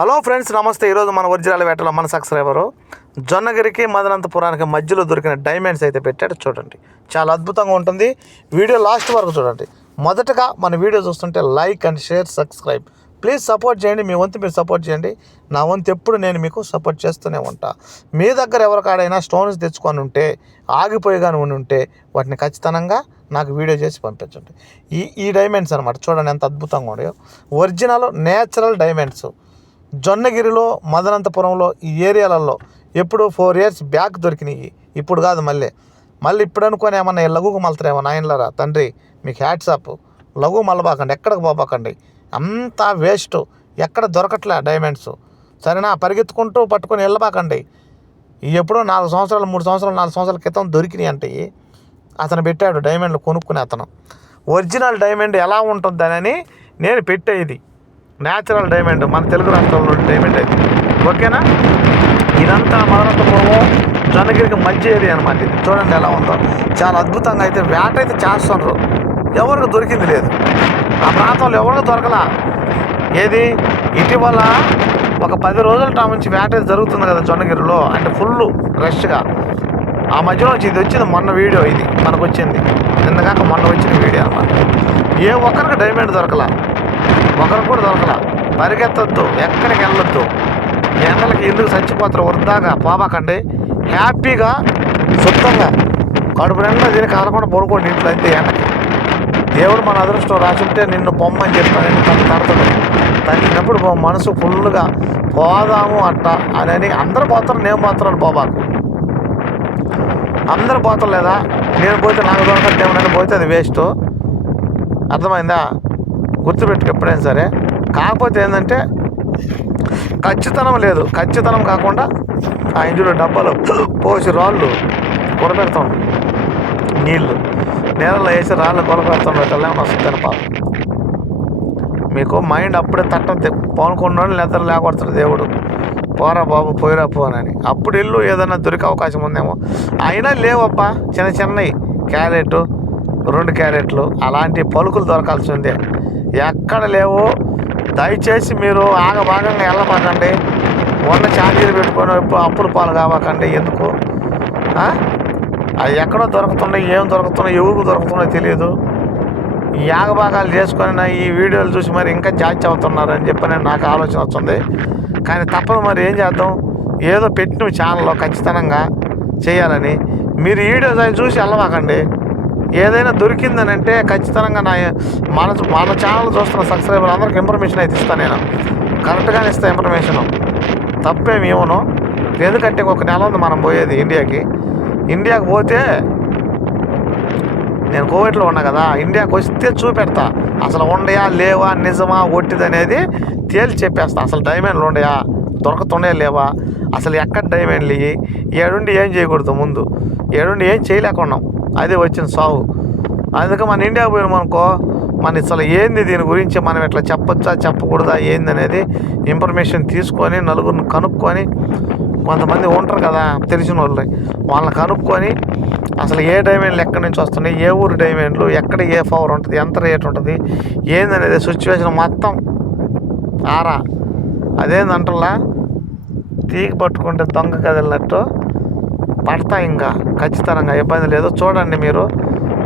Hello friends నమస్తే. ఈరోజు మన ఒరిజినల్ వేటలో మన సబ్స్క్రైబరు జొన్నగిరికి మదనంతపురానికి మధ్యలో దొరికిన డైమండ్స్ అయితే పెట్టాడు. చూడండి. చాలా అద్భుతంగా ఉంటుంది. వీడియో లాస్ట్ వరకు చూడండి. మొదటగా మన వీడియో చూస్తుంటే like and share subscribe. Please support చేయండి. మీ వంతు మీరు సపోర్ట్ చేయండి. నా వంతు ఎప్పుడు నేను మీకు సపోర్ట్ చేస్తూనే ఉంటా. మీ దగ్గర ఎవరికాడైనా స్టోన్స్ తెచ్చుకొని ఉంటే ఆగిపోయి కానీ ఉండి ఉంటే వాటిని ఖచ్చితంగా నాకు వీడియో చేసి పంపించండి. ఈ ఈ డైమండ్స్ అనమాట చూడండి ఎంత అద్భుతంగా ఉన్నాయో. Original natural diamonds. జొన్నగిరిలో మదనంతపురంలో ఈ ఏరియాలలో ఎప్పుడు ఫోర్ ఇయర్స్ బ్యాక్ దొరికినాయి. ఇప్పుడు కాదు మళ్ళీ. మళ్ళీ ఇప్పుడు అనుకొని ఏమన్నా ఈ లఘుకు మలుతారేమో నాయనలరా? తండ్రి మీకు హ్యాట్సాప్ లఘు మలబాకండి ఎక్కడికి పోబాకండి? అంతా వేస్ట్. ఎక్కడ దొరకట్లే డైమండ్స్. సరేనా? పరిగెత్తుకుంటూ పట్టుకొని వెళ్ళబాకండి. ఎప్పుడో నాలుగు సంవత్సరాలు మూడు సంవత్సరాలు నాలుగు సంవత్సరాల క్రితం దొరికినాయి అంటే అతను పెట్టాడు డైమండ్లు కొనుక్కునే అతను. ఒరిజినల్ డైమండ్ ఎలా ఉంటుందనని నేను పెట్టేది. న్యాచురల్ డైమండ్ మన తెలుగు రాష్ట్రంలో డైమండ్ అది. ఓకేనా? ఇదంతా మదనంతపురము జొన్నగిరికి మధ్య ఏరియా అనమాట ఇది. చూడండి ఎలా ఉందో. చాలా అద్భుతంగా అయితే వేట అయితే చేస్తున్నారు. ఎవరికి దొరికింది లేదు. ఆ ప్రాంతంలో ఎవరికి దొరకలా? ఏది? ఇటీవల ఒక పది రోజుల టా నుంచి వేట అయితే జరుగుతుంది కదా జొన్నగిరిలో అంటే ఫుల్ రష్గా ఆ మధ్యలో నుంచి ఇది వచ్చింది మొన్న వీడియో ఇది. మనకు వచ్చింది నిన్నగాక మొన్న వచ్చిన వీడియో అనమాట ఏ ఒక్కరికి డైమండ్ దొరకలా? ఒకరు కూడా దొరకల. పరిగెత్తొద్దు ఎక్కడికి వెళ్ళొద్దు. ఎండలకి ఎందుకు చచ్చిపోతారు? వృద్ధాగా పోమాకండి. హ్యాపీగా శుద్ధంగా. కడుపు నిండా దీనికి కలకుండా పొరుకోండి ఇంట్లో అంతే ఎండకి. దేవుడు మన అదృష్టం రాసుంటే నిన్ను పొమ్మని చెప్పానని తను తడతాడు. తగినప్పుడు మనసు ఫుల్గా పోదాము అట్ట అని అందరు పోతారు నేను పోతాను పోబాకు అందరు పోతారు లేదా నేను పోతే నాకు దొరకదు దేవుడు పోతే అది వేస్ట్. అర్థమైందా? గుర్తుపెట్టుకు ఎప్పుడైనా సరే. కాకపోతే ఏంటంటే ఖచ్చితనం లేదు. ఖచ్చితనం కాకుండా ఆ ఇంజులో డబ్బాలు పోసి రాళ్ళు కొరపెడతాం నీళ్ళు. నీళ్ళలో వేసి రాళ్ళు కొరపెడతాం పెట్టలేమని వస్తుంది పాపం. మీకు మైండ్ అప్పుడే తట్టం పనుకున్నాడు నిద్ర లేకొడతాడు దేవుడు. పోరా బాబు పోయిరా పో అని. అప్పుడు ఇల్లు ఏదైనా దొరికే అవకాశం ఉందేమో. అయినా లేవబ్బా చిన్న చిన్నవి క్యారెట్ రెండు క్యారెట్లు అలాంటి పలుకులు దొరకాల్సి ఉంది ఎక్కడ లేవు దయచేసి మీరు ఆగభాగంగా వెళ్ళబాకండి ఉన్న ఛార్జీలు పెట్టుకొని అప్పుడు పాలు కావకండి ఎందుకు? అవి ఎక్కడో దొరుకుతున్నాయి ఏం దొరుకుతున్నాయి ఎవరికి దొరుకుతున్నాయో తెలియదు ఈ యాగభాగాలు చేసుకొని ఈ వీడియోలు చూసి మరి ఇంకా జాడ్జ్ అవుతున్నారు అని చెప్పి నేను నాకు ఆలోచన వస్తుంది. కానీ తప్పదు మరి ఏం చేద్దాం? ఏదో పెట్టిన ఛానల్లో ఖచ్చితంగా చేయాలని. మీరు వీడియోస్ అవి చూసి వెళ్ళమాకండి. ఏదైనా దొరికిందని అంటే ఖచ్చితంగా నా మన మన ఛానల్ చూస్తున్న సబ్స్క్రైబర్ అందరికి ఇన్ఫర్మేషన్ అయితే ఇస్తాను నేను. కరెక్ట్గానే ఇస్తాను ఇన్ఫర్మేషన్ తప్పేమి ఇవ్వను ఎందుకంటే ఒక నెల ఉంది మనం పోయేది ఇండియాకి ఇండియాకి పోతే నేను కోవిడ్లో ఉన్నా కదా ఇండియాకి వస్తే చూపెడతా. అసలు ఉండయా లేవా నిజమా ఒట్టిది అనేది తేల్చి చెప్పేస్తా. అసలు డైమండ్లు ఉండయా దొరకతుండే లేవా? అసలు ఎక్కడ డైమండ్లు ఇవి ఏడుండి ఏం చేయకూడదు ముందు. ఏడుండి ఏం చేయలేకున్నాం అదే వచ్చింది సావు. అందుకే మన ఇండియా పోయినాం అనుకో మన అసలు ఏంది దీని గురించి మనం ఇట్లా చెప్పొచ్చా చెప్పకూడదా ఏంది అనేది ఇన్ఫర్మేషన్ తీసుకొని నలుగురిని కనుక్కొని కొంతమంది ఉంటారు కదా తెలిసిన వాళ్ళు వాళ్ళని కనుక్కొని అసలు ఏ డైమండ్లు ఎక్కడి నుంచి వస్తున్నాయి ఏ ఊరు డైమండ్లు ఎక్కడ ఏ పవర్ ఉంటుంది ఎంత రేట్ ఉంటుంది ఏందనేది సిచ్యువేషన్ మొత్తం ఆరా. అదేందంటలా తీగ పట్టుకుంటే దొంగ కదిలినట్టు పడతా ఇంకా ఖచ్చితంగా. ఇబ్బంది లేదు. చూడండి మీరు.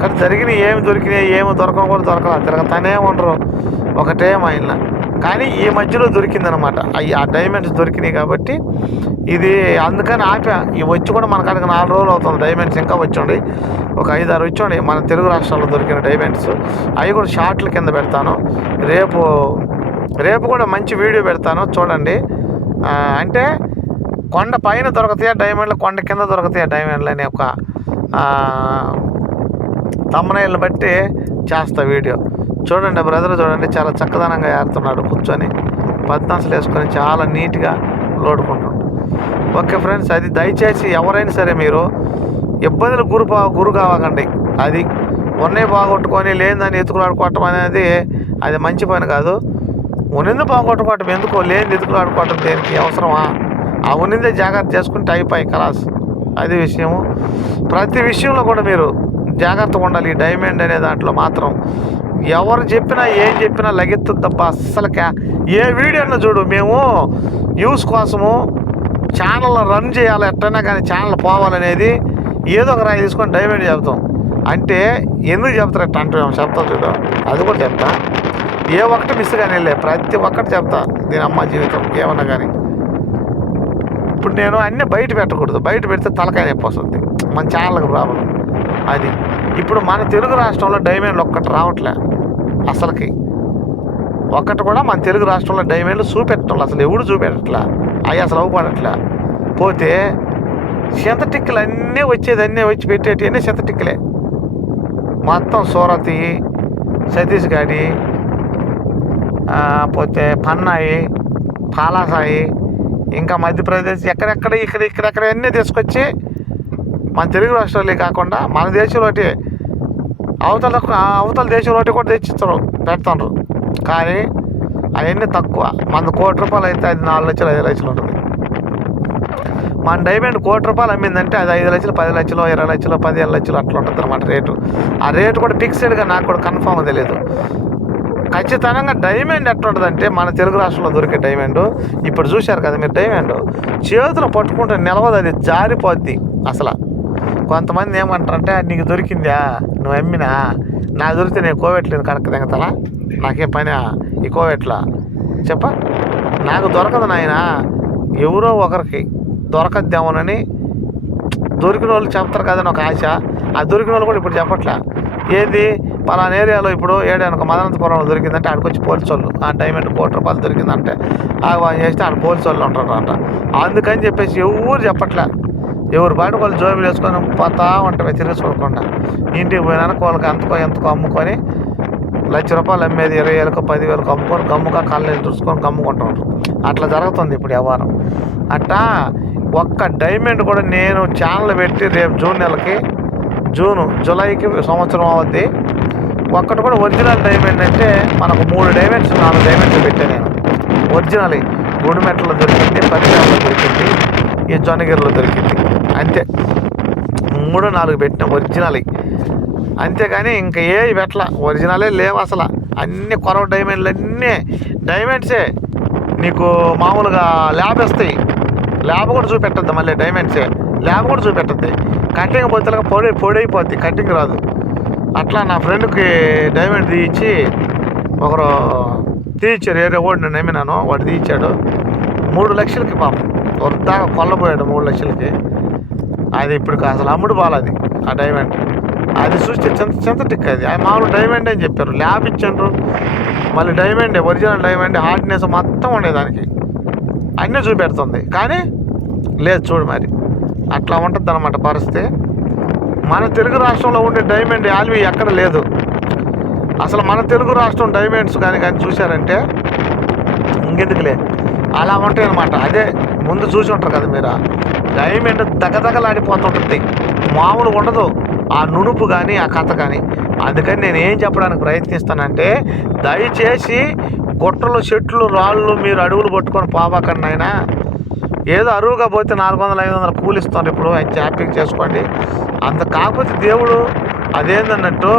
కానీ జరిగినాయి ఏమి దొరికినాయి ఏమి దొరకడం కూడా దొరకలా తిరగతానే ఉండరు. ఒకటే మైండ్లో. కానీ ఈ మధ్యలో దొరికిందనమాట. అవి ఆ డైమండ్స్ దొరికినాయి కాబట్టి ఇది అందుకని ఆపా. ఇవి వచ్చి కూడా మన కాడికి నాలుగు రోజులు అవుతుంది. డైమండ్స్ ఇంకా వచ్చిండి ఒక ఐదు ఆరు వచ్చండి మన తెలుగు రాష్ట్రాల్లో దొరికిన డైమండ్స్. అవి కూడా షార్ట్ల కింద పెడతాను. రేపు రేపు కూడా మంచి వీడియో పెడతాను. చూడండి. అంటే కొండ పైన దొరుకుతాయా డైమండ్లు కొండ కింద దొరుకుతాయా డైమండ్లు అనే ఒక తమ్మనైల్ని బట్టి చేస్తా వీడియో. చూడండి బ్రదర్ చూడండి. చాలా చక్కదనంగా ఏరుతున్నాడు. కూర్చొని పద్నాసులు వేసుకొని చాలా నీట్గా లోడుకుంటున్నాడు. ఓకే ఫ్రెండ్స్ అది దయచేసి ఎవరైనా సరే మీరు ఇబ్బందులు గురు గురు కావకండి. అది ఉన్నే బాగొట్టుకొని లేనిదాన్ని ఎత్తుకులాడుకోవటం అనేది అది మంచి పని కాదు. ఉన్నింది బాగొట్టుకోవటం? ఎందుకో లేనిది ఎత్తుకులాడుకోవటం దేనికి అవసరమా? ఆ ఉన్నిందే జాగ్రత్త చేసుకుంటే అయిపోయి కలాస్. అది విషయము. ప్రతి విషయంలో కూడా మీరు జాగ్రత్తగా ఉండాలి. డైమండ్ అనే దాంట్లో మాత్రం ఎవరు చెప్పినా ఏం చెప్పినా లగెత్తుంది తప్ప అస్సలు క్యా ఏ వీడియోను చూడు మేము యూస్ కోసము ఛానల్ రన్ చేయాలి. ఎట్టైనా కానీ ఛానల్ పోవాలనేది ఏదో ఒక రాయి తీసుకొని డైమండ్ చెబుతాం. అంటే ఎందుకు చెప్తారు ఎట్ట అంటే మేము చెప్తా చూడు. అది కూడా చెప్తా. ఏ ఒక్కటి మిస్ కానీ వెళ్ళే ప్రతి ఒక్కటి చెప్తా. దీని అమ్మ జీవితం ఏమన్నా కానీ. ఇప్పుడు నేను అన్నీ బయట పెట్టకూడదు. బయట పెడితే తలకాయ నొప్పి వస్తుంది. మన ఛానల్కి ప్రాబ్లం అది. ఇప్పుడు మన తెలుగు రాష్ట్రంలో డైమండ్లు ఒక్కటి రావట్లే. అసలుకి. ఒక్కటి కూడా మన తెలుగు రాష్ట్రంలో డైమండ్లు చూపెట్టడం అసలు ఎవడు చూపెట్టట్లా. అవి అసలు అవ్వపడట్లే పోతే సింథటిక్లు అన్నీ వచ్చేది అన్నీ వచ్చి పెట్టేటి అన్నీ సింథటిక్లే. మొత్తం సూరతి సతీష్ గాడి పోతే పన్నాయి పాలాసాయి ఇంకా మధ్యప్రదేశ్ ఎక్కడెక్కడ ఇక్కడ ఇక్కడెక్కడ అన్నీ తీసుకొచ్చి మన తెలుగు రాష్ట్రాలే కాకుండా మన దేశంలోటి అవతల అవతల దేశంలోటి కూడా తెచ్చిస్తారు పెడతారు కానీ అవన్నీ తక్కువ. మన కోటి రూపాయలు అయితే అది నాలుగు లక్షలు ఐదు లక్షలు ఉంటుంది. మన డైమండ్ కోటి రూపాయలు అమ్మిందంటే అది ఐదు లక్షలు పది లక్షలు ఇరవై లక్షలు పదిహేను లక్షలు అట్లా ఉంటుంది అనమాట రేటు. ఆ రేటు కూడా ఫిక్స్డ్గా నాకు కూడా కన్ఫామ్ తెలియదు. ఖచ్చితంగా డైమండ్ ఎట్లుంటుందంటే మన తెలుగు రాష్ట్రంలో దొరికే డైమండ్. ఇప్పుడు చూశారు కదా మీరు డైమండ్. చేతులు పట్టుకుంటే నిలవదు అది జారిపోద్ది అసలు. కొంతమంది ఏమంటారంటే నీకు దొరికిందా? నువ్వు అమ్మినా? నాకు దొరికితే నేను కోవెట్లేదు కడక దింగతలా నాకేం పని ఈ కోవెట్లా? చెప్ప. నాకు దొరకదు నాయన. ఎవరో ఒకరికి దొరకద్దేమోనని దొరికిన వాళ్ళు చెప్తారు కదని ఒక ఆశ. ఆ దొరికిన వాళ్ళు కూడా ఇప్పుడు చెప్పట్లే. ఏది? పలానా ఏరియాలో ఇప్పుడు ఏడానుక మదనంతపురంలో దొరికిందంటే ఆడికొచ్చి వచ్చి వాళ్ళు ఆ డైమండ్ కోటి రూపాయలు దొరికిందంటే ఆగమని చేస్తే ఆడ పోల్చోళ్ళు ఉంటారంట. ఉంటారు అంట అందుకని చెప్పేసి ఎవరు చెప్పట్లే. ఎవరు బయట వాళ్ళు జోబులు వేసుకొని పోతా ఉంటే తిరిగి చూడకుండా. ఇంటికి పోయినా వాళ్ళకి ఎంతకో ఎంతకో అమ్ముకొని లక్ష రూపాయలు అమ్మేది ఇరవై వేలకు పదివేలకు అమ్ముకొని గమ్ముగా కళ్ళు చూసుకొని గమ్ముకుంటున్నారు అట్లా జరుగుతుంది ఇప్పుడు వ్యవహారం. అట్టా ఒక్క డైమండ్ కూడా నేను ఛానల్ పెట్టి రేపు జూన్ నెలకి జూను జూలైకి సంవత్సరం అవుద్ది. ఒక్కటి కూడా ఒరిజినల్ డైమండ్ అంటే మనకు మూడు డైమండ్స్ నాలుగు డైమండ్స్ పెట్టాను నేను. ఒరిజినల్. గుడిమెట్టలో దొరికింది పరిశ్రమలో దొరికింది ఈ జొన్నగిరిలో దొరికింది. అంతే. మూడు నాలుగు పెట్టిన ఒరిజినల్. అంతేగాని ఇంకా ఏ పెట్టల. ఒరిజినలే లేవు అసలు. అన్ని కొరవ డైమండ్లు అన్నీ డైమండ్సే నీకు మామూలుగా ల్యాబ్ వస్తాయి. ల్యాబ్ కూడా చూపెట్టద్దు మళ్ళీ డైమండ్సే ల్యాబ్ కూడా చూపెట్టద్ది. కటింగ్ పోతే పొడి పొడి కటింగ్ రాదు. అట్లా నా ఫ్రెండ్కి డైమండ్ తీయించి ఒకరు తీయించారు ఏరే ఓడి నేను నమ్మినాను. వాడు తీయించాడు మూడు లక్షలకి పాపం. వృద్ధాగా కొల్లపోయాడు మూడు లక్షలకి. అది ఇప్పుడు అసలు అమ్ముడు బాలది ఆ డైమండ్ అది చూస్తే చింత చింతటిక్ అది. అది మామూలు డైమండ్ అని చెప్పారు. ల్యాబ్ ఇచ్చారు మళ్ళీ డైమండ్ ఒరిజినల్ డైమండ్ హార్డ్నెస్ మొత్తం ఉండేదానికి. అన్నీ చూపెడుతుంది. కానీ లేదు చూడు మరి. అట్లా ఉంటుంది అనమాట పరిస్థితి. మన తెలుగు రాష్ట్రంలో ఉండే డైమండ్ యాల్వి ఎక్కడ లేదు. అసలు మన తెలుగు రాష్ట్రం డైమండ్స్ కానీ కానీ చూశారంటే ఇంకెందుకులే. అలా ఉంటాయి అనమాట అదే ముందు చూసి ఉంటారు కదా మీరు. డైమండ్ దగదగలాడిపోతుంటుంది. మామూలుగా ఉండదు. ఆ నునుపు కానీ ఆ కథ కానీ అందుకని నేను ఏం చెప్పడానికి ప్రయత్నిస్తానంటే దయచేసి గుట్టలు చెట్లు రాళ్ళు మీరు అడుగులు పట్టుకొని పోబాకండి అయినా ఏదో అరువుగా పోతే నాలుగు వందల ఐదు వందలు కూలిస్తారు ఇప్పుడు అది హ్యాపీగా చేసుకోండి. అంత కాకపోతే దేవుడు అదేందన్నట్టు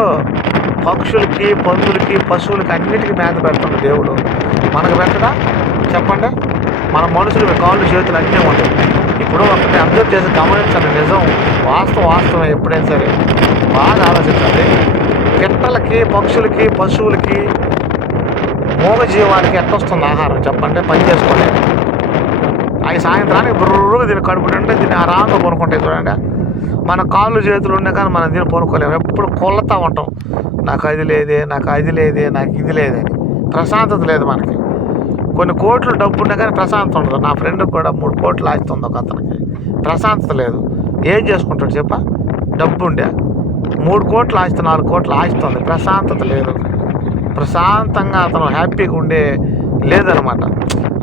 పక్షులకి పందులకి పశువులకి అన్నిటికీ మేత పెడుతుంది దేవుడు. మనకు పెట్టడా? చెప్పండి. మన మనుషులు కాళ్ళు చేతులు అన్నీ ఉంటాయి. ఇప్పుడు ఒకటి అబ్జర్వ్ చేసి గమనించండి. నిజం వాస్తవం వాస్తవం ఎప్పుడైనా సరే. బాగా ఆలోచించండి. పిట్టలకి పక్షులకి పశువులకి మూగజీవానికి ఎట్టొస్తుంది ఆహారం? చెప్పండి. పని చేసుకోలేదు అవి సాయంత్రానికి బుర్రుగా దీన్ని కడుపు నిండా దీన్ని ఆరాంగా కొనుక్కుంటాయి చూడండి. మన కాళ్ళు చేతులు ఉన్నాయి కానీ మనం దీన్ని పొనుకోలేము ఎప్పుడు కొల్లతా ఉంటాం. నాకు అది లేదే నాకు అది లేదే నాకు ఇది లేదని ప్రశాంతత లేదు మనకి. కొన్ని కోట్లు డబ్బు ఉన్నా కానీ ప్రశాంతత ఉండదు. నా ఫ్రెండ్కి కూడా మూడు కోట్లు ఆస్తుంది ఒక అతనికి. ప్రశాంతత లేదు. ఏం చేసుకుంటాడు చెప్ప? డబ్బు ఉండే. మూడు కోట్లు ఆస్తి నాలుగు కోట్లు ఆస్తుంది ప్రశాంతత లేదు. ప్రశాంతంగా అతను హ్యాపీగా ఉండే లేదనమాట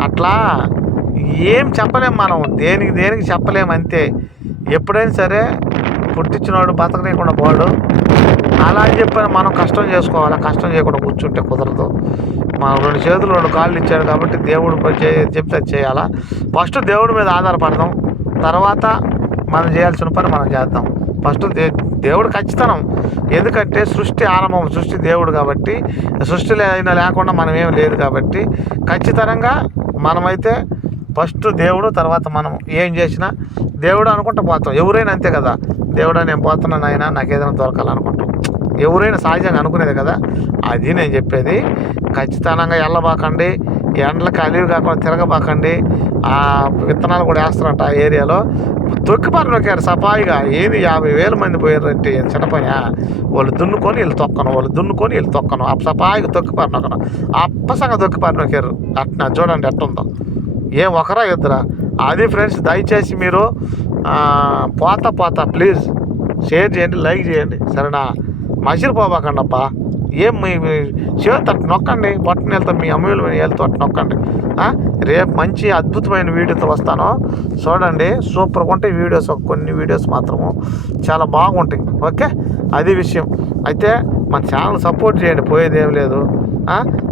అట్లా ఏం చెప్పలేం మనం దేనికి దేనికి చెప్పలేం అంతే. ఎప్పుడైనా సరే పుట్టించినవాడు బతకనీయకుండా పోడు. అలా అని చెప్పని మనం కష్టం చేసుకోవాలి. కష్టం చేయకుండా కూర్చుంటే కుదరదు. మనం రెండు చేతులు రెండు కాళ్ళు ఇచ్చాడు కాబట్టి దేవుడు చే చెప్తే చేయాలా? ఫస్ట్ దేవుడి మీద ఆధారపడదాం. తర్వాత మనం చేయాల్సిన పని మనం చేద్దాం. ఫస్ట్ దే దేవుడు ఖచ్చితనం. ఎందుకంటే సృష్టి ఆరంభం సృష్టి దేవుడు కాబట్టి సృష్టి అయినా లేకుండా మనం ఏం లేదు కాబట్టి ఖచ్చితంగా మనమైతే ఫస్ట్ దేవుడు తర్వాత మనం ఏం చేసినా దేవుడు అనుకుంటా పోతాం. ఎవరైనా అంతే కదా. దేవుడా నేను పోతున్నాను ఆయన నాకు ఏదైనా దొరకాలనుకుంటాం. ఎవరైనా సహజంగా అనుకునేది కదా. అది నేను చెప్పేది. ఖచ్చితంగా వెళ్ళబాకండి ఎండలకు అలివి కాకుండా తిరగబాకండి. ఆ విత్తనాలు కూడా వేస్తారంట ఆ ఏరియాలో. తొక్కిపారు నొక్కారు సఫాయిగా. ఏది యాభై వేల మంది పోయారంటే ఏం చిన్న పని? వాళ్ళు దున్నుకొని వీళ్ళు తొక్కను వాళ్ళు దున్నుకొని వీళ్ళు తొక్కను. ఆ సఫాయిగా తొక్కిపారు నొక్కను. అప్పసంగా తొక్కిపారు నొక్కారు. అట్లా చూడండి ఎట్టుందో. ఏం ఒకరా ఇద్దరా? అది ఫ్రెండ్స్ దయచేసి మీరు పోతా పోతా ప్లీజ్ షేర్ చేయండి లైక్ చేయండి. సరేనా? మసిరిపోబాకండి అబ్బా ఏం మీ చేతి అట్టు నొక్కండి. బట్టను వెళ్తాం మీ అమ్మలు వెళ్తూ అట్టు నొక్కండి. రేపు మంచి అద్భుతమైన వీడియోతో వస్తాను. చూడండి సూపర్గా ఉంటాయి వీడియోస్. కొన్ని వీడియోస్ మాత్రము చాలా బాగుంటాయి. ఓకే? అది విషయం. అయితే మన ఛానల్ సపోర్ట్ చేయండి. పోయేది ఏం లేదు.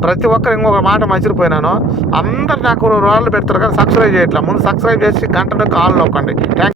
ప్రతి ఒక్కరు ఇంకొక మాట మర్చిపోయినాను. అందరు నాకు రాళ్ళు పెడతారు కానీ సబ్స్క్రైబ్ చేయట్లా. ముందు సబ్స్క్రైబ్ చేసి గంట కాల్ నొక్కండి. థ్యాంక్